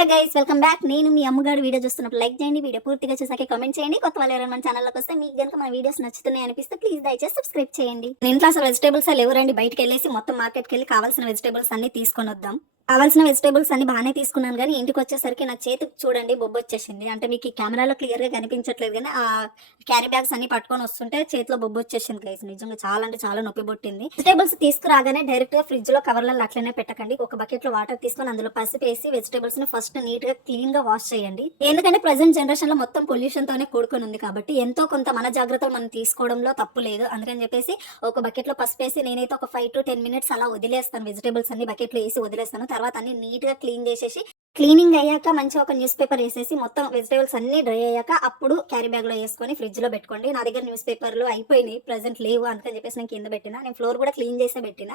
Hello guys welcome back. నేను మీ అమ్మగారు video చూస్తున్నప్పుడు లైక్ చేయండి వీడియో పూర్తిగా చూసాక కామెంట్ చేయండి. కొత్త వాళ్ళు ఎవరైనా మన ఛానల్లోకి వస్తే మీకు కనుక మన వీడియోస్ నచ్చుతున్నాయి అనిపిస్తే ప్లీజ్ దయచేసి సబ్స్క్రైబ్ చేయండి. నేను ఇంట్లో అసలు వెజిటేబుల్స్ ఎవరండి? బయటకు వెళ్ళేసి మొత్తం మార్కెట్కి వెళ్ళి కావాల్సిన వెజిటేబుల్స్ అన్ని తీసుకొని వద్దాం. కావాల్సిన వెజిటేబుల్స్ అన్ని బాగానే తీసుకున్నాను కానీ ఇంటికి వచ్చేసరికి నా చేతికి చూడండి బొబ్బు వచ్చేసింది. అంటే మీకు ఈ కెమెరాలో క్లియర్గా కనిపించట్లేదు కానీ ఆ క్యారీ బ్యాగ్స్ అన్ని పట్టుకొని వస్తుంటే చేతిలో బొబ్బు వచ్చేసింది గైస్ నిజంగా చాలా అంటే చాలా నొప్పి పుట్టింది. వెజిటేబుల్స్ తీసుకురాగానే డైరెక్ట్గా ఫ్రిడ్జ్లో కవర్లలో అట్లనే పెట్టకండి. ఒక బకెట్లో వాటర్ తీసుకొని అందులో పసుపు వేసి వెజిటేబుల్స్ని ఫస్ట్ నీట్గా క్లీన్గా వాష్ చేయండి. ఎందుకంటే ప్రజెంట్ జనరేషన్లో మొత్తం పొల్యూషన్ తోనే కూడుకొని ఉంది కాబట్టి ఎంతో కొంత మన జాగ్రత్తలు మనం తీసుకోవడంలో తప్పు లేదు. అందుకని చెప్పేసి ఒక బకెట్లో పసుపు వేసి నేనైతే ఒక ఫైవ్ టు టెన్ మినిట్స్ అలా వదిలేస్తాను. వెజిటేబుల్స్ అన్ని బకెట్లో వేసి వదిలేస్తాను. తర్వాత అన్ని నీట్గా క్లీన్ చేసేసి క్లీనింగ్ అయ్యాక మంచిగా ఒక న్యూస్ పేపర్ వేసేసి మొత్తం వెజిటేబుల్స్ అన్ని డ్రై అయ్యాక అప్పుడు క్యారీ బ్యాగ్లో వేసుకొని ఫ్రిడ్జ్లో పెట్టుకోండి. నా దగ్గర న్యూస్ పేపర్లు అయిపోయినాయి ప్రజెంట్ లేవు అందుకని చెప్పేసి నేను కింద పెట్టిన. నేను ఫ్లోర్ కూడా క్లీన్ చేసే పెట్టిన.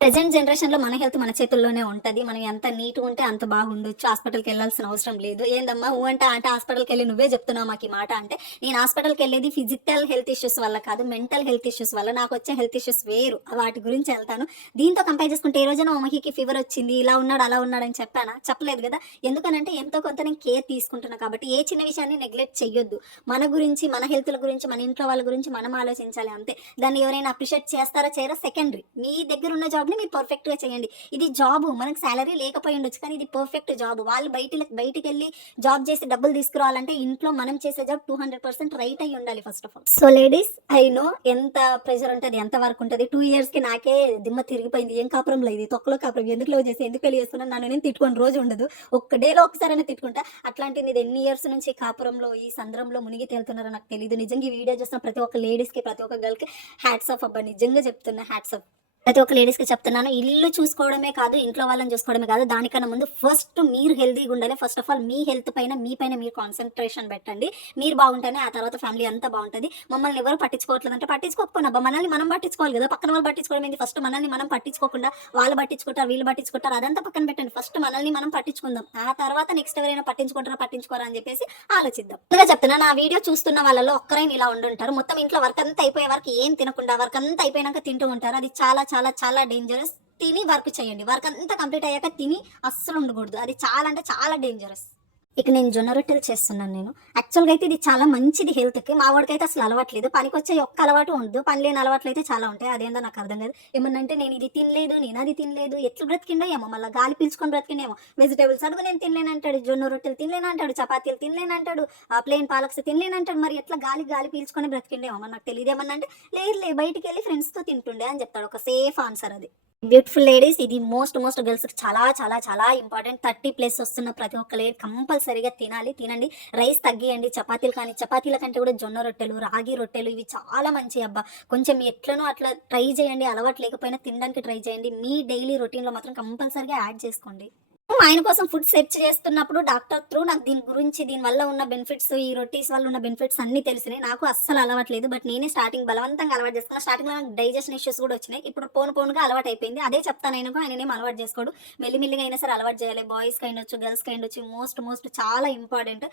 ప్రజెంట్ జనరేషన్లో మన హెల్త్ మన చేతుల్లోనే ఉంటది. మనం ఎంత నీట్ ఉంటే అంత బాగుండొచ్చు. హాస్పిటల్కి వెళ్ళాల్సిన అవసరం లేదు. ఏందమ్మా ఊ అంటే అంటే హాస్పిటల్కి వెళ్ళి నువ్వే చెప్తున్నావు మాకు ఈ మాట అంటే నేను హాస్పిటల్కి వెళ్ళేది ఫిజికల్ హెల్త్ ఇష్యూస్ వల్ల కాదు మెంటల్ హెల్త్ ఇష్యూస్ వల్ల. నాకు వచ్చే హెల్త్ ఇష్యూస్ వేరు. వాటి గురించి వెళ్తాను. దీంతో కంపేర్ చేసుకుంటే ఏ రోజున మహికి ఫీవర్ వచ్చింది ఇలా ఉన్నాడు అలా ఉన్నాడు అని చెప్పానా? చెప్పలేదు కదా. ఎందుకనంటే ఎంతో కొంత నేను కేర్ తీసుకుంటున్నా కాబట్టి ఏ చిన్న విషయాన్ని నెగ్లెక్ట్ చెయ్యొద్దు. మన గురించి మన హెల్త్ల గురించి మన ఇంట్లో వాళ్ళ గురించి మనం ఆలోచించాలి అంతే. దాన్ని ఎవరైనా అప్రిషియేట్ చేస్తారా చేయరా? సెకండరీ. మీ దగ్గర ఉన్న జాబ్ని మీరు పర్ఫెక్ట్గా చేయండి. ఇది జాబ్. మనకు శాలరీ లేకపోయి ఉండొచ్చు కానీ ఇది పర్ఫెక్ట్ జాబ్. వాళ్ళు బయట బయటికి వెళ్ళి జాబ్ చేసి డబ్బులు తీసుకురావాలంటే ఇంట్లో మనం చేసే job two hundred percent right అయి ఉండాలి first of all. So ladies I know ఎంత ప్రెషర్ ఉంటుంది ఎంత వర్క్ ఉంటుంది. టూ ఇయర్స్కి నాకే దిమ్మ తిరిగిపోయింది. ఏం కాపురం ఇది తొక్కలో కాపురం. ఎందుకు లవ్ చేసి ఎందుకు వెళ్ళి చేస్తున్నాను నన్ను నేను తిట్టుకొని రోజు ఉండదు. ఒక్క డేలో ఒకసారైనా తిట్టుకుంటా. అట్లాంటిది ఇది ఎన్ని ఇయర్స్ నుంచి కాపురంలో ఈ సంద్రంలో మునిగి తేలుతున్నారో నాకు తెలియదు నిజంగా ఈ వీడియో చూసిన ప్రతి ఒక్క లేడీస్కి ప్రతి ఒక్క గర్ల్కి హ్యాట్స్ ఆఫ్ అబ్బా. నిజంగా చెప్తున్నా హ్యాట్స్ ఆఫ్. ప్రతి ఒక్క లేడీస్కి చెప్తున్నాను ఇల్లు చూసుకోవడమే కాదు ఇంట్లో వాళ్ళని చూసుకోవడమే కాదు దానికన్నా ముందు ఫస్ట్ మీరు హెల్తీగా ఉండాలి. ఫస్ట్ ఆఫ్ ఆల్ మీ హెల్త్ పైన మీ పైన మీరు కాన్సన్ట్రేషన్ పెట్టండి. మీరు బాగుంటేనే ఆ తర్వాత ఫ్యామిలీ అంతా బాగుంటుంది. మమ్మల్ని ఎవరు పట్టించుకోవట్లేదు అంటే పట్టించుకోకపోయినా అబ్బా మనల్ని మనం పట్టించుకోవాలి కదా. పక్కన వాళ్ళు పట్టించుకోవడం ఏంటి ఫస్ట్ మనల్ని మనం పట్టించుకోకుండా వాళ్ళు పట్టించుకుంటారు వీళ్ళు పట్టించుకుంటారు అదంతా పక్కన పెట్టండి. ఫస్ట్ మనల్ని మనం పట్టించుకుందాం. ఆ తర్వాత నెక్స్ట్ ఎవరైనా పట్టించుకుంటారా పట్టించుకోరా అని చెప్పేసి ఆలోచిద్దాం. ముందుగా చెప్తున్నా నా వీడియో చూస్తున్న వాళ్ళలో ఒక్కరైనా ఇలా ఉండుంటారు. మొత్తం ఇంట్లో వర్క్ అంతా అయిపోయే వరకు ఏం తినకుండా వర్క్ అంతా అయిపోయినాక తింటూ ఉంటారు. అది చాలా చాలా చాలా డేంజరస్ తిని వర్క్ చేయండి. వర్క్ అంతా కంప్లీట్ అయ్యాక తిని అస్సలు ఉండకూడదు. అది చాలా అంటే చాలా డేంజరస్ ఇక నేను జొన్న రొట్టెలు చేస్తున్నాను నేను. యాక్చువల్గా అయితే ఇది చాలా మంచిది హెల్త్కి మా వాడికైతే అసలు అలవాట్లేదు. పనికి వచ్చే ఒక్క అలవాటు ఉండదు. పని లేని అలవాట్లు అయితే చాలా ఉంటాయి. అదేందో నాకు అర్థం కాదు. ఏమన్నంటే నేను ఇది తినలేదు నేను అది తినలేదు ఎట్లు బ్రతికిండో ఏమో మళ్ళీ గాలి పీల్చుకొని బ్రతికిండేమో. వెజిటేబుల్స్ అడుగు నేను తినలేనంటాడు జొన్న రొట్టెలు తినలేనంటాడు చపాతీలు తినలేనంటాడు ఆ ప్లేన్ పాలక్స్ తినలేనంటాడు మరి ఎట్లా గాలి గాలి పీల్చుకొని బ్రతికిండేమో? నాకు తెలియదు ఏమన్నా అంటే లేదు లే బయటికి వెళ్ళి ఫ్రెండ్స్తో తింటుండే అని చెప్తాడు. ఒక సేఫ్ ఆన్సర్ అది. బ్యూటిఫుల్ లేడీస్ ఇది మోస్ట్ మోస్ట్ గర్ల్స్ చాలా చాలా చాలా ఇంపార్టెంట్ థర్టీ ప్లస్ వస్తున్న ప్రతి ఒక్క లేడీ కంపల్సరీగా తినాలి. తినండి. రైస్ తగ్గియండి. చపాతీలు కానీ చపాతీల కంటే కూడా జొన్న రొట్టెలు రాగి రొట్టెలు ఇవి చాలా మంచి అబ్బా. కొంచెం ఎట్లనో అట్లా ట్రై చేయండి. అలవాటు లేకపోయినా తినడానికి ట్రై చేయండి. మీ డైలీ రొటీన్లో మాత్రం కంపల్సరీగా యాడ్ చేసుకోండి. ఆయన కోసం ఫుడ్ సెర్చ్ చేస్తున్నప్పుడు డాక్టర్ త్రూ నాకు దీని గురించి దీని వల్ల ఉన్న బెనిఫిట్స్ ఈ రొటీస్ వల్ల ఉన్న బెనిఫిట్స్ అన్ని తెలిసినాయి. నాకు అస్సలు అలవాట్లేదు బట్ నేనే స్టార్టింగ్ బలవంతంగా అలవాటు చేసుకున్నా. స్టార్టింగ్లో నాకు డైజెషన్ ఇష్యూస్ కూడా వచ్చినాయి. ఇప్పుడు పోను పోనుగా అలవాటు అయిపోయింది. అదే చెప్తాను నేను ఆయన ఏం అలవాటు చేసుకోడు. మెల్లిమెల్లిగా అయినా సరే అలవాటు చేయాలి. బాయ్స్ కైండ్ వచ్చు గర్ల్స్ కైండ్ మోస్ట్ మోస్ట్ చాలా ఇంపార్టెంట్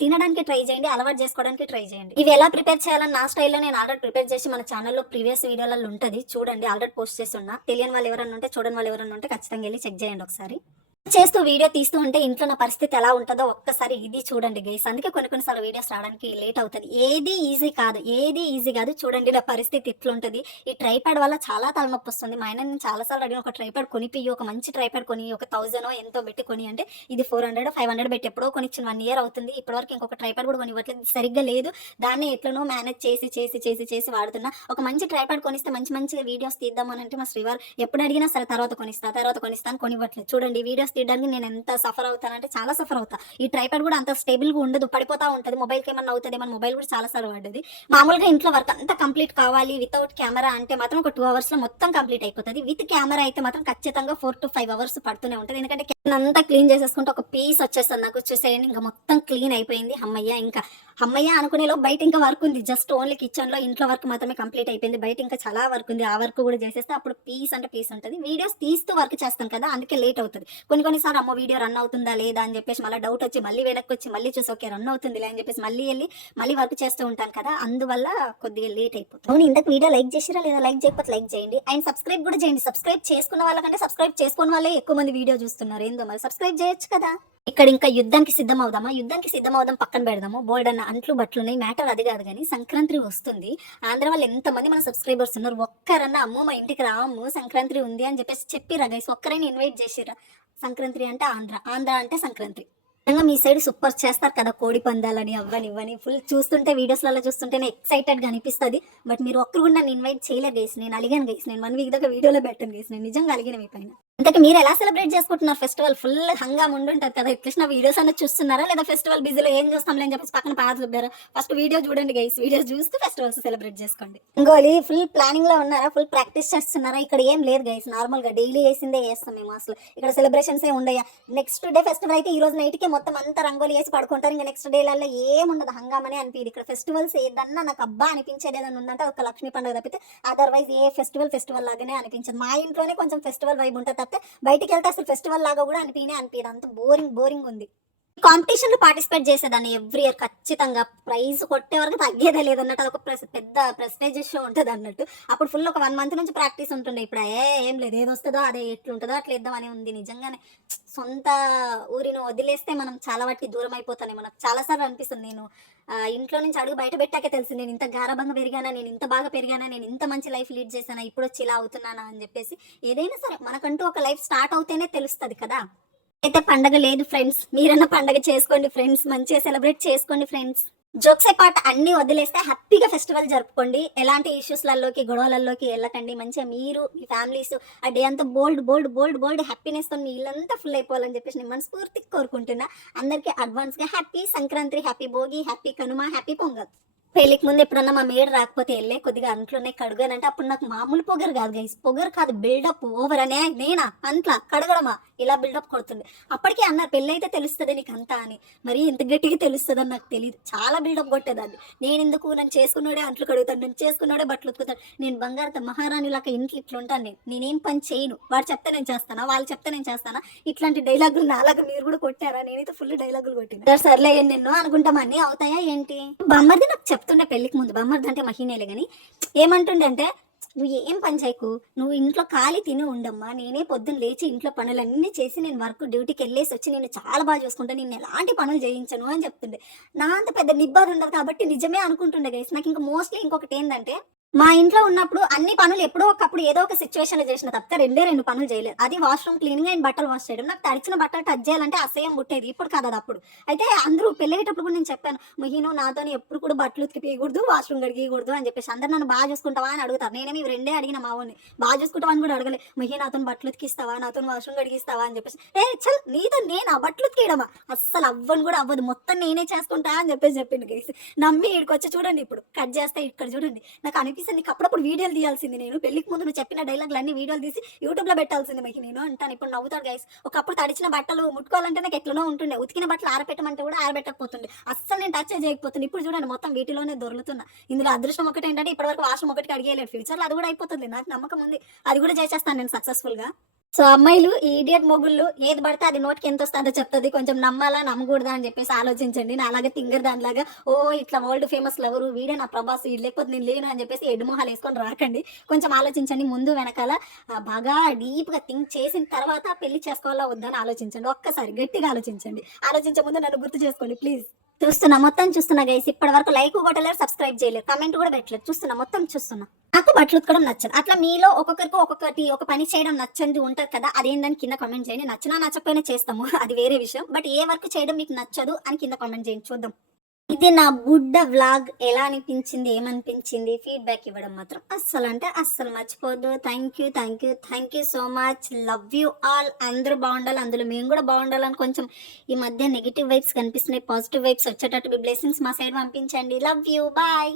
తినడానికి ట్రై చేయండి అలవాటు చేసుకోవడానికి ట్రై చేయండి. ఇవి ఎలా ప్రిపేర్ చేయాలని నా స్టైల్లో నేను ఆల్రెడీ ప్రిపేర్ చేసి మన ఛానల్లో ప్రీవియస్ వీడియోలలో ఉంటుంది. చూడండి ఆల్రెడీ పోస్ట్ చేసి ఉన్నా తెలియని వాళ్ళు ఎవరైనా ఉంటే చూడని వాళ్ళు ఎవరైనా ఉంటే ఖచ్చితంగా వెళ్ళి చెక్ చేయండి ఒకసారి. చేస్తూ వీడియో తీస్తూ ఉంటే ఇంట్లో నా పరిస్థితి ఎలా ఉంటుందో ఒక్కసారి ఇది చూడండి గైస్ అందుకే కొన్ని కొన్నిసార్లు వీడియోస్ రావడానికి లేట్ అవుతుంది. ఏది ఈజీ కాదు. ఏది ఈజీ కాదు. చూడండి నా పరిస్థితి ఇట్లుంటుంది. ఈ ట్రైపాడ్ వల్ల చాలా తలనొప్పి వస్తుంది. మా ఆయన నేను చాలాసార్లు అడిగిన ఒక ట్రైపాడ్ కొనిపి ఒక మంచి ట్రైపాడ్ కొని ఒక థౌజండ్ ఎంతో పెట్టి కొని. అంటే ఇది ఫోర్ హండ్రెడ్ ఫైవ్ హండ్రెడ్ పెట్టి ఎప్పుడో కొనిచ్చిన వన్ ఇయర్ అవుతుంది. ఇప్పటివరకు ఇంకొక ట్రైపాడ్ కూడా కొనివ్వట్లేదు. సరిగ్గా లేదు. దాన్ని ఎట్లనో మేనేజ్ చేసి చేసి చేసి చేసి వాడుతున్నా. ఒక మంచి ట్రైపాడ్ కొనిస్తే మంచి మంచి వీడియోస్ తీద్దామని అంటే మా శ్రీవారు ఎప్పుడు అడిగినా సరే తర్వాత కొనిస్తా తర్వాత కొనిస్తాను కొనివ్వట్లేదు. చూడండి వీడియోస్ తీయడానికి నేను ఎంత సఫర్ అవుతానంటే చాలా సఫర్ అవుతా. ఈ ట్రైపాడ్ కూడా అంత స్టేబుల్గా ఉండదు పడిపోతా ఉంటుంది. మొబైల్కి ఏమన్నా అవుతుంది మన మొబైల్ కూడా చాలా సార్లు పడ్డది మామూలుగా ఇంట్లో వర్క్ అంతా కంప్లీట్ కావాలి వితౌట్ కెమెరా అంటే మాత్రం ఒక టూ అవర్స్లో మొత్తం కంప్లీట్ అయిపోతుంది. విత్ కెమెరా అయితే మాత్రం ఖచ్చితంగా ఫోర్ టు ఫైవ్ అవర్స్ పడుతూనే ఉంటుంది. ఎందుకంటే అంతా క్లీన్ చేసేసుకుంటే ఒక పీస్ వచ్చేస్తుంది నాకు వచ్చేసేయండి. ఇంకా మొత్తం క్లీన్ అయిపోయింది అమ్మయ్య ఇంకా. అమ్మయ్య అనుకునేలో బయట ఇంకా వర్క్ ఉంది. జస్ట్ ఓన్లీ కిచెన్లో ఇంట్లో వర్క్ మాత్రమే కంప్లీట్ అయిపోయింది. బయట ఇంకా చాలా వర్క్ ఉంది. ఆ వర్క్ కూడా చేసేస్తే అప్పుడు పీస్ అంటే పీస్ ఉంటుంది. వీడియోస్ తీస్తూ వర్క్ చేస్తాం కదా అందుకే లేట్ అవుతుంది. కొన్ని కొన్నిసార్లు అమ్మో వీడియో రన్ అవుతుందా లేదా అని చెప్పేసి మళ్ళీ డౌట్ వచ్చి మళ్ళీ వెనక్కి వచ్చి మళ్ళీ చూసి ఓకే రన్ అవుతుంది అని చెప్పేసి మళ్ళీ వెళ్ళి మళ్ళీ వర్క్ చేస్తూ ఉంటాను కదా అందువల్ల కొద్దిగా లేట్ అయిపోతుంది. అవును ఇంతకు వీడియో లైక్ చేసిరా లేదా? లైక్ చేయకపోతే లైక్ చేయండి. అండ్ సబ్స్క్రైబ్ కూడా చేయండి. సబ్స్క్రైబ్ చేసుకున్న వాళ్ళకంటే సబ్స్క్రైబ్ చేసుకున్న వాళ్ళే ఎక్కువ మంది వీడియో చూస్తున్నారు. ఏందో మరి? సబ్స్క్రైబ్ చేయొచ్చు కదా. ఇక్కడ ఇంకా యుద్ధానికి సిద్ధం అవుదామా యుద్ధానికి సిద్ధం అవుదాం పక్కన పెడదాము? బోల్డ్ అన్న అంట్లు బట్టలు ఉన్నాయి. మ్యాటర్ అది కాదు కానీ సంక్రాంతి వస్తుంది. ఆంధ్ర వాళ్ళు ఎంతమంది మన సబ్స్క్రైబర్స్ ఉన్నారు? ఒక్కరన్నా అమ్మో మా ఇంటికి రాము సంక్రాంతి ఉంది అని చెప్పేసి చెప్పిరా గైస్ ఒక్కరైనా ఇన్వైట్ చేసిరా సంక్రాంతి అంటే ఆంధ్ర. ఆంధ్ర అంటే సంక్రాంతి. నిజంగా మీ సైడ్ సూపర్ చేస్తారు కదా కోడి పందాలని అవ్వని ఇవ్వని. ఫుల్ చూస్తుంటే వీడియోస్లలో చూస్తుంటేనే ఎక్సైటెడ్గా అనిపిస్తుంది. బట్ మీరు ఒక్కరు కూడా నన్ను ఇన్వైట్ చేయలేదు గేసి నేను అలిగాను గేసి నేను వన్ వీక్ దాకా వీడియోలో పెట్టాను గేసి నేను నిజంగా అలిగిన మీ పైన. ఇంతకీ మీరు ఎలా సెలబ్రేట్ చేసుకుంటున్నారు? ఫెస్టివల్ ఫుల్ హంగా ఉండుంటారు కదా. ఎట్లా వీడియోస్ అన్న చూస్తున్నారా? లేదా ఫెస్టివల్ బిజీలో ఏం చూస్తాంలే అని చెప్పేసి పక్కన పాత చూపారు? ఫస్ట్ వీడియో చూడండి గైస్ వీడియోస్ చూస్తూ ఫెస్టివల్స్ సెలబ్రేట్ చేసుకోండి. ఇంకోలి ఫుల్ ప్లానింగ్లో ఉన్నారా? ఫుల్ ప్రాక్టీస్ చేస్తున్నారా? ఇక్కడ ఏం లేదు గైస్ నార్మల్గా డైలీ వేసిందే చేస్తాం మేము అసలు. ఇక్కడ సెలబ్రేషన్స్ ఏ ఉండయా? నెక్స్ట్ డే ఫెస్టివల్ అయితే ఈ రోజు నైట్కి మొత్తం అంతా రంగోలి వేసి పడుకుంటారు. ఇంకా నెక్స్ట్ డే ఏం ఉండదు. హంగామనే అనిపించింది ఇక్కడ ఫెస్టివల్స్ ఏదన్నా నాకు అబ్బా అనిపించేది ఏదన్నా ఉందంటే ఒక లక్ష్మీ పండుగ తప్పితే అదర్వైజ్ ఏ ఫెస్టివల్ ఫెస్టివల్ లాగానే అనిపించదు. మా ఇంట్లోనే కొంచెం ఫెస్టివల్ వైబ్ ఉంటుంది తప్పితే బయటికి వెళ్తే అసలు ఫెస్టివల్ లాగా కూడా అనిపించే అనిపించదు అంత బోరింగ్ బోరింగ్ ఉంది. కాంపిటీషన్లో పార్టిసిపేట్ చేసేదాన్ని ఎవ్రీ ఇయర్ ఖచ్చితంగా. ప్రైజ్ కొట్టే వరకు తగ్గేదే లేదన్నట్టు అదొక ప్రెస్ పెద్ద ప్రెస్టేజ్ షో ఉంటుంది అన్నట్టు. అప్పుడు ఫుల్ ఒక వన్ మంత్ నుంచి ప్రాక్టీస్ ఉంటుండే. ఇప్పుడు ఏ ఏం లేదు. ఏది వస్తుందో అదే ఎట్లుంటుందో అట్లా ఇద్దామని ఉంది. నిజంగానే సొంత ఊరిని వదిలేస్తే మనం చాలా వాటికి దూరం అయిపోతానే మనకు చాలాసార్లు అనిపిస్తుంది నేను ఇంట్లో నుంచి అడుగు బయట పెట్టాకే తెలుసు నేను ఇంత గారభంగా పెరిగానా? నేను ఇంత బాగా పెరిగానా? నేను ఇంత మంచి లైఫ్ లీడ్ చేశానా? ఇప్పుడు వచ్చి ఇలా అవుతున్నానా? అని చెప్పేసి ఏదైనా సరే మనకంటూ ఒక లైఫ్ స్టార్ట్ అవుతేనే తెలుస్తుంది కదా. అయితే పండగ లేదు ఫ్రెండ్స్. మీరన్న పండగ చేసుకోండి ఫ్రెండ్స్. మంచిగా సెలబ్రేట్ చేసుకోండి ఫ్రెండ్స్. జోక్స్ పాట అన్ని వదిలేస్తే హ్యాపీగా ఫెస్టివల్ జరుపుకోండి. ఎలాంటి ఇష్యూస్లలోకి గొడవలలోకి వెళ్ళకండి. మంచిగా మీరు మీ ఫ్యామిలీస్ ఆ డే అంతా బోల్డ్ బోల్డ్ బోల్డ్ బోల్డ్ హ్యాపీనెస్తో మీ ఇల్లంతా ఫుల్ అయిపోవాలని చెప్పేసి నేను మనస్ఫూర్తిగా కోరుకుంటున్నా. అందరికీ అడ్వాన్స్గా happy Sankranti happy Bhogi happy Kanuma happy Pongal. పెళ్ళికి ముందు ఎప్పుడన్నా మా మేడ్ రాకపోతే వెళ్ళే కొద్దిగా అంట్లోనే కడుగానంటే అప్పుడు నాకు మామూలు పొగరు కాదు గైస్ పొగరు కాదు బిల్డప్ ఓవర్ అనే నేనా? అంట్లా కడగడమా? ఇలా బిల్డప్ కొడుతుంది. అప్పటికే అన్నారు పెళ్ళి అయితే తెలుస్తుంది నీకు అంతా అని. మరి ఇంత గట్టిగా తెలుస్తుందని నాకు తెలియదు చాలా బిల్డప్ కొట్టేదాన్ని. నేను ఎందుకు నన్ను చేసుకున్నాడే అంట్లు కడుగుతాను నేను చేసుకున్నాడే బట్టలు ఉతుకుతాను నేను బంగారత మహారాణి లాగా ఇంట్లో ఇట్లా ఉంటాను నేను. నేనేం పని చేయను. వాడు చెప్తే నేను చేస్తానా? వాళ్ళు చెప్తే నేను చేస్తానా? ఇట్లాంటి డైలాగులు నాలాగా మీరు కూడా కొట్టారా? నేనైతే ఫుల్ డైలాగులు కొట్టిన. సరే, సర్లే నిన్ను అనుకుంటామా? అన్ని అవుతాయా ఏంటి? బొమ్మర్ది నాకు చెప్తుండే పెళ్ళికి ముందు బొమ్మర్ది అంటే మహీనేలే కానీ ఏమంటుండే అంటే నువ్వు ఏం పని చేయకు నువ్వు ఇంట్లో ఖాళీ తిని ఉండమ్మా నేనే పొద్దున్న లేచి ఇంట్లో పనులన్నీ చేసి నేను వర్క్ డ్యూటీకి వెళ్ళేసి వచ్చి నేను చాలా బాగా చూసుకుంటా నేను ఎలాంటి పనులు చేయించను అని చెప్తుండే. నా అంత పెద్ద నిబ్బారు ఉండదు కాబట్టి నిజమే అనుకుంటుండే గైస్ నాకు ఇంకా మోస్ట్లీ ఇంకొకటి ఏంటంటే మా ఇంట్లో ఉన్నప్పుడు అన్ని పనులు ఎప్పుడో ఒకప్పుడు ఏదో ఒక సిచ్యువేషన్లో చేసిన తప్ప రెండే రెండు పనులు చేయలేదు. అది వాష్రూమ్ క్లీనింగ్ అండ్ బట్టలు వాష్ చేయడం. నాకు తడిచిన బట్టలు టచ్ చేయాలంటే అసహ్యం పుట్టేది. ఇప్పుడు కాదు అది అప్పుడు. అయితే అందరూ పెళ్ళేటప్పుడు కూడా నేను చెప్పాను మొహిను నాతో ఎప్పుడు కూడా బట్టలు ఉతికిపోయకూడదు వాష్రూమ్ కడిగకూడదు అని చెప్పేసి. అందరు నన్ను బాగా చూసుకుంటావా అని అడుగుతారు. నేనేమి ఇవి రెండే అడిగిన మా వాడిని బాగా చూసుకుంటావా అని కూడా అడగలే. మొహి నాతో బట్టలు ఉతికిస్తావా? నాతో వాష్రూమ్ కడిగిస్తావా? అని చెప్పేసి. ఏ చల్ నీతో నేను? ఆ బట్టలు ఉతికేయడమా? అస్సలు అవ్వను కూడా అవ్వదు. మొత్తం నేనే చేసుకుంటా అని చెప్పేసి చెప్పింది నమ్మి ఇక్కడికి వచ్చి చూడండి ఇప్పుడు. కట్ చేస్తే ఇక్కడ చూడండి. నాకు అనిపిస్తుంది. నీకు అప్పుడప్పుడు వీడియోలు తీయాల్సింది నేను. పెళ్ళికి ముందు నువ్వు చెప్పిన డైలాగ్లు అన్ని వీడియోలు తీసి యూట్యూబ్లో పెట్టాల్సింది మీకు నేను అంటాను. ఇప్పుడు నవ్వుతాడు గైస్ ఒకప్పుడు తడిచిన బట్టలు ముట్టుకోవాలంటే నాకు ఎట్లనో ఉంటుండే. ఉతికిన బట్టలు ఆరపెట్టమంటే కూడా ఆరబెట్టకపోతుండే. అస్సలు నేను టచ్ చేయకపోతుంది ఇప్పుడు చూడండి మొత్తం వీటిలోనే దొరుకుతున్నా ఇందులో అదృష్టం ఒకటి ఏంటంటే ఇప్పటివరకు వాషం ఒకటి అడిగేయలేదు. ఫ్యూచర్లో అది కూడా అయిపోతుంది. నాకు నమ్మకం ఉంది. అది కూడా చేసేస్తాను నేను సక్సెస్ఫుల్గా సో అమ్మాయిలు ఈ ఇడియట్ మొగుళ్ళు ఏది పడితే అది నోటికి ఎంత వస్తుందో చెప్తుంది. కొంచెం నమ్మాలా నమ్మకూడదా అని చెప్పేసి ఆలోచించండి. నా అలాగే తింగర్ దానిలాగా ఓ ఇట్లా వరల్డ్ ఫేమస్ లవరు వీడే నా ప్రభాస్ వీడు లేకపోతే నేను లేను అని చెప్పేసి ఎడ్డు వేసుకొని రాకండి. కొంచెం ఆలోచించండి ముందు వెనకాల బాగా డీప్గా థింక్ చేసిన తర్వాత పెళ్ళి చేసుకోవాలా వద్దని ఆలోచించండి. ఒక్కసారి గట్టిగా ఆలోచించండి. ఆలోచించే ముందు నన్ను గుర్తు చేసుకోండి ప్లీజ్. చూస్తున్నా మొత్తం చూస్తున్నా గైస్ ఇప్పటి వరకు లైక్ కొట్టలేరు సబ్స్క్రైబ్ చేయలేరు. కమెంట్ కూడా పెట్టలేదు. చూస్తున్నా మొత్తం చూస్తున్నా. నాకు బట్టలు ఉతకడం నచ్చదు. అట్లా మీలో ఒక్కొక్కరికి ఒక్కొక్కటి ఒక పని చేయడం నచ్చంది ఉంటది కదా అదేందని కింద కామెంట్ చేయండి. నచ్చినా నచ్చకపోయినా చేస్తాము. అది వేరే విషయం. బట్ ఏ వర్క్ చేయడం మీకు నచ్చదు అని కింద కామెంట్ చేయండి. చూద్దాం. ఇది నా బుడ్డ వ్లాగ్. ఎలా అనిపించింది? ఏమనిపించింది? ఫీడ్బ్యాక్ ఇవ్వడం మాత్రం అస్సలు అంటే అస్సలు మర్చిపోద్దు thank you thank you thank you so much love you all అందరూ బాగుండాలి. అందులో మేము కూడా బాగుండాలని కొంచెం ఈ మధ్య నెగిటివ్ వైబ్స్ కనిపిస్తున్నాయి. పాజిటివ్ వైబ్స్ వచ్చేటట్టు బ్లెస్సింగ్స్ మా సైడ్ పంపించండి. Love you bye